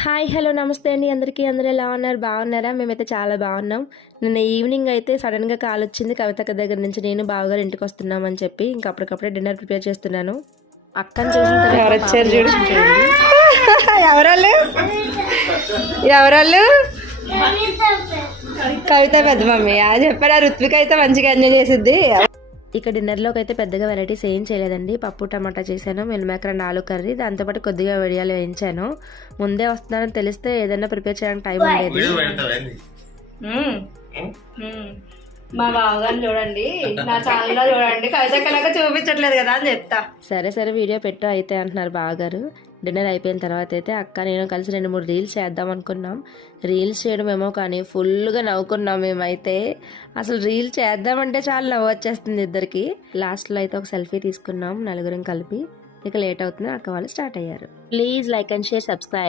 Hi hello నమస్తే అండి అందరికీ. అందరూ ఎలా ఉన్నారు? బాగున్నారా? మేమైతే చాలా బాగున్నాం. నిన్న ఈవినింగ్ అయితే సడన్గా కాల్ వచ్చింది కవితక్క దగ్గర నుంచి. నేను బావగారు ఇంటికి వస్తున్నామని చెప్పి ఇంకా అప్పటికప్పుడే డిన్నర్ ప్రిపేర్ చేస్తున్నాను. అక్కని చూసిన తర్వాత ఎవరాళ్ళు ఎవరాళ్ళు కవిత పెద్ద మమ్మీ చెప్పారా? రుత్విక అయితే మంచిగా ఎంజాయ్ చేసిద్ది. ఇక డిన్నర్లోకి అయితే పెద్దగా వెరైటీస్ ఏం చేయలేదండి. పప్పు టమాటా చేశాను, మిల్మేకర్ అండ్ ఆలు కర్రీ, దాంతోపాటు కొద్దిగా వడియాలు వేయించాను. ముందే వస్తున్నానని తెలిస్తే ఏదైనా ప్రిపేర్ చేయడానికి టైం ఉండేది. మా బావగారిని చూడండి, నా ఛానల్లో చూడండి, కవితక్కలాగా చూపించట్లేదు కదా అని చెప్తా. సరే సరే వీడియో పెట్టు అయితే అంటున్నారు బావగారు. డిన్నర్ అయిపోయిన తర్వాత అయితే అక్క నేను కలిసి 2-3 రీల్స్ చేద్దాం అనుకున్నాం. రీల్స్ చేయడమేమో కానీ ఫుల్గా నవ్వుకున్నాం మేమైతే. అసలు రీల్ చేద్దామంటే చాలా నవ్వు వచ్చేస్తుంది ఇద్దరికి. లాస్ట్లో అయితే ఒక సెల్ఫీ తీసుకున్నాం నలుగురం కలిపి. ఇక లేట్ అవుతుంది, అక్క వాళ్ళు స్టార్ట్ అయ్యారు. Please like and share, subscribe.